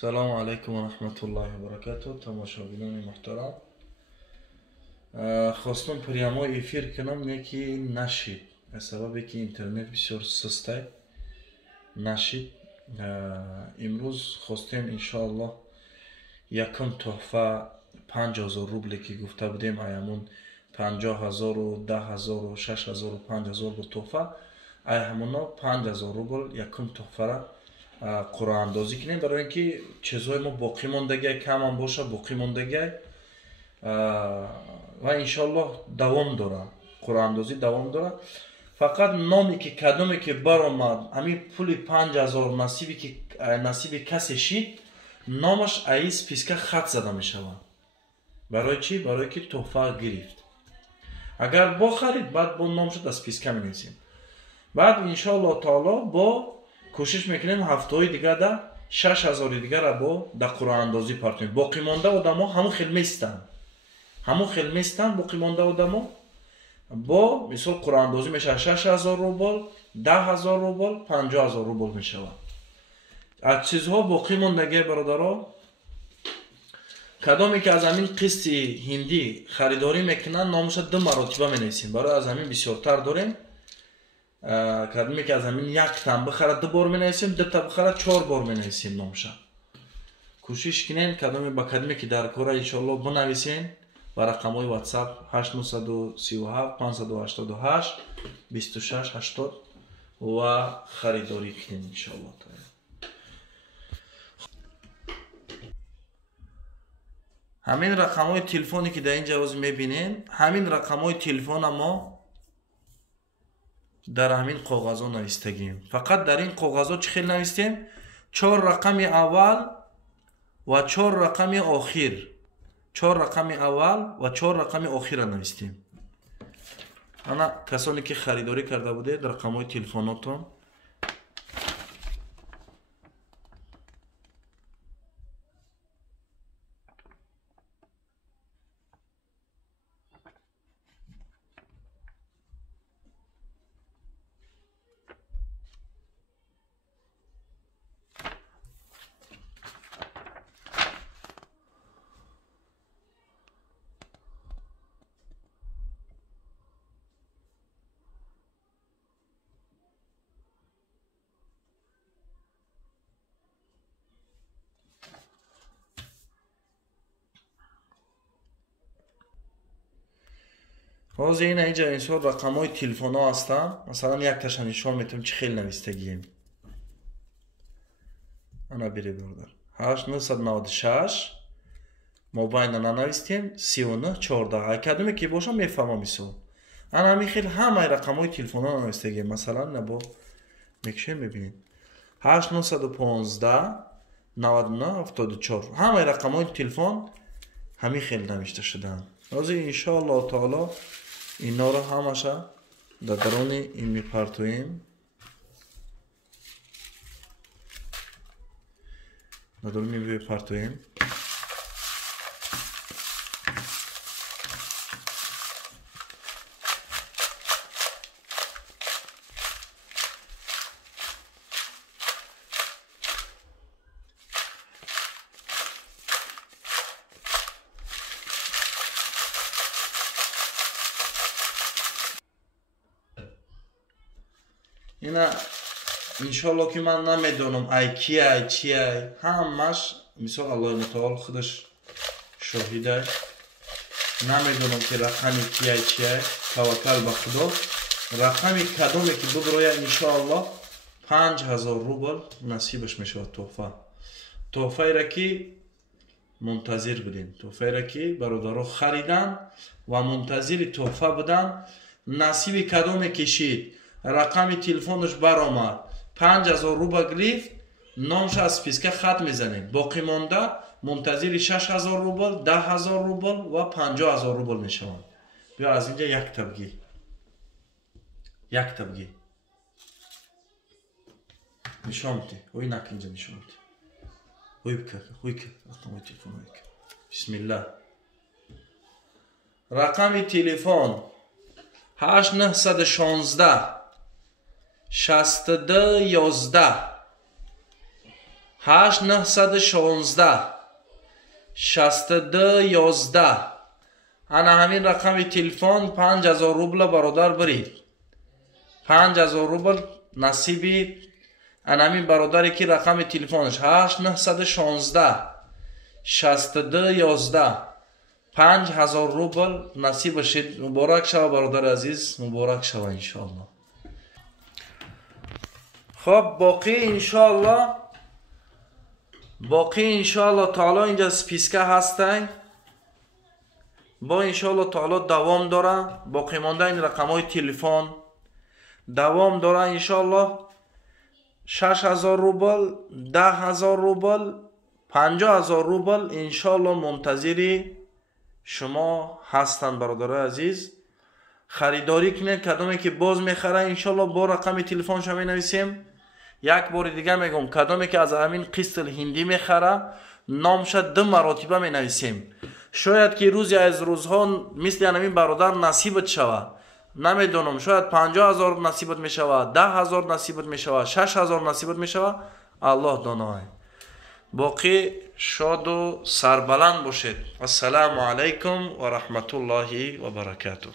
سلام علیکم و رحمت الله و برکاته. تماشاگران محترم، خواستم پریامو افیر کنم یکی نشید به سببی که اینترنت بسیار سسته نشید. امروز خواستیم انشاءالله یکم تحفه 5000 روبلی که گفته بودیم ایامون 50000 و 10000 و 6000 و 5000 به تحفه ایامونا 5000 روبل یکم تحفه را قرعه اندازی کنیم برای اینکه چیزهای ما باقی موندگی کم هم باشه، باقی موندگی و انشالله دوام داره، قرعه اندازی دوام داره. فقط نامی که کدومی که برآمد همین پول 5000 نصیب کسی شید نامش ای سپیسکا خط زده می شود. برای چی؟ برای که تحفه گرفت. اگر با خرید بعد با نامش در سپیسکا می نویسیم. بعد انشالله تعالی با کوشش میکنیم هفته های دیگه ده 6000 دیگه را با در قرعه اندازی پارتیم. باقی مانده آدما همون خیلی میستن باقی مانده آدما با مثال قرعه اندازی میشه 6000 روبل، 10000 روبل، 50000 روبل میشود. از چیزها باقی موندگی برادرها کدامی که از همین قسط هندی خریداری میکنن نامش دو مراتبه مینویسیم. برای از همین بسیارتر داریم. کدومی که از همین یک تن بخره 2 بار مینویسیم، 2 تا بخره 4 بار مینویسیم نامش. کوشش کنین کدومی با کدومی که در کار انشالله بنویسین و رقمای واتساپ 8937 588 26 80 و خریداری کنین انشالله. همین رقمای تلفنی که در این جواز میبینین همین رقمای تلفن ما در همین کاغذها نوشتگیم. فقط در این کاغذها چه خیلی نوشتیم؟ 4 رقم اول و 4 رقم آخر، 4 رقم اول و 4 رقم آخر نوشتیم. انا کسانی که خریداری کرده بوده در رقمای تلفناتون حاضر اینجا اینجا رقمای تلفن ها هستن. مثلا یک تاشا نشان میتونم چه خیلی نوشتگیم. انا بری برادر 8996 موبایل ننوشتیم 39 14 کدومی که باشه میفهمم میسو. انا همین خیلی همه رقمای تلفن ها نوشتگیم. مثلا نبا میکشه میبینید 8915 99 74 همه رقمای تلفن همین خیلی نوشته شدن. حاضر انشاءالله تعالی اینا رو همشه در درون این میپرتویم. در درون میپرتویم. اینا انشالله که من نمیدونم ای کی ای چی ای همش مثال الله متعال خودش شاهده. نمیدونم که رقمی کی ای چی ای. توکل به خدا. رقمی کدومی که ببروید انشالله 5000 روبل نصیبش میشه. تحفه را که منتظر بودین، تحفه را که برادرها خریدن و منتظر تحفه بودن. نصیب کدومی کشید رقم تلفنش برآمد 5000 روبل گرفت نامش از سپیسکا خط میزنیم. باقی مانده منتظر 6000 روبل، 10000 روبل و 50000 روبل میشوند. بیا از اینجا یک تبگی نشان میده. اوی نک اینجا نشان میده. اوی بکر رقم تلفن اوی که بسم الله. رقم تلفن 8916 62 11 8916 62 11. انا همین رقم تلفن 5000 روبل برادر برید. 5000 روبل نصیبی انا همین برادری که رقم تلفنش 8916 62 11. 5000 روبل نصیب شد. مبارک شو برادر عزیز، مبارک شو انشاءالله. خب باقی انشاءالله تعالی اینجا سپیسکه هستن. با انشاءالله تعالی دوام داره. باقی مانده این رقم های تلفن دوام داره انشاءالله. 6000 روبل، 10000 روبل، 50000 روبل انشاءالله منتظری شما هستن برادر عزیز. خریداری کنید. کدومی که باز میخره انشاءالله با رقم تلفن شما نویسیم. یک بار دیگه میگم کدومی که از همین قسط هندی میخره نامش 2 مراتبه می نویسیم. شاید که روزی از روزها مثل همین برادر نصیبت شود، نمیدونم، شاید 50000 نصیبت میشود، 10000 نصیبت میشود، 6000 نصیبت میشود، الله دانای. باقی شاد و سربلند باشید. السلام علیکم و رحمت الله و برکاته.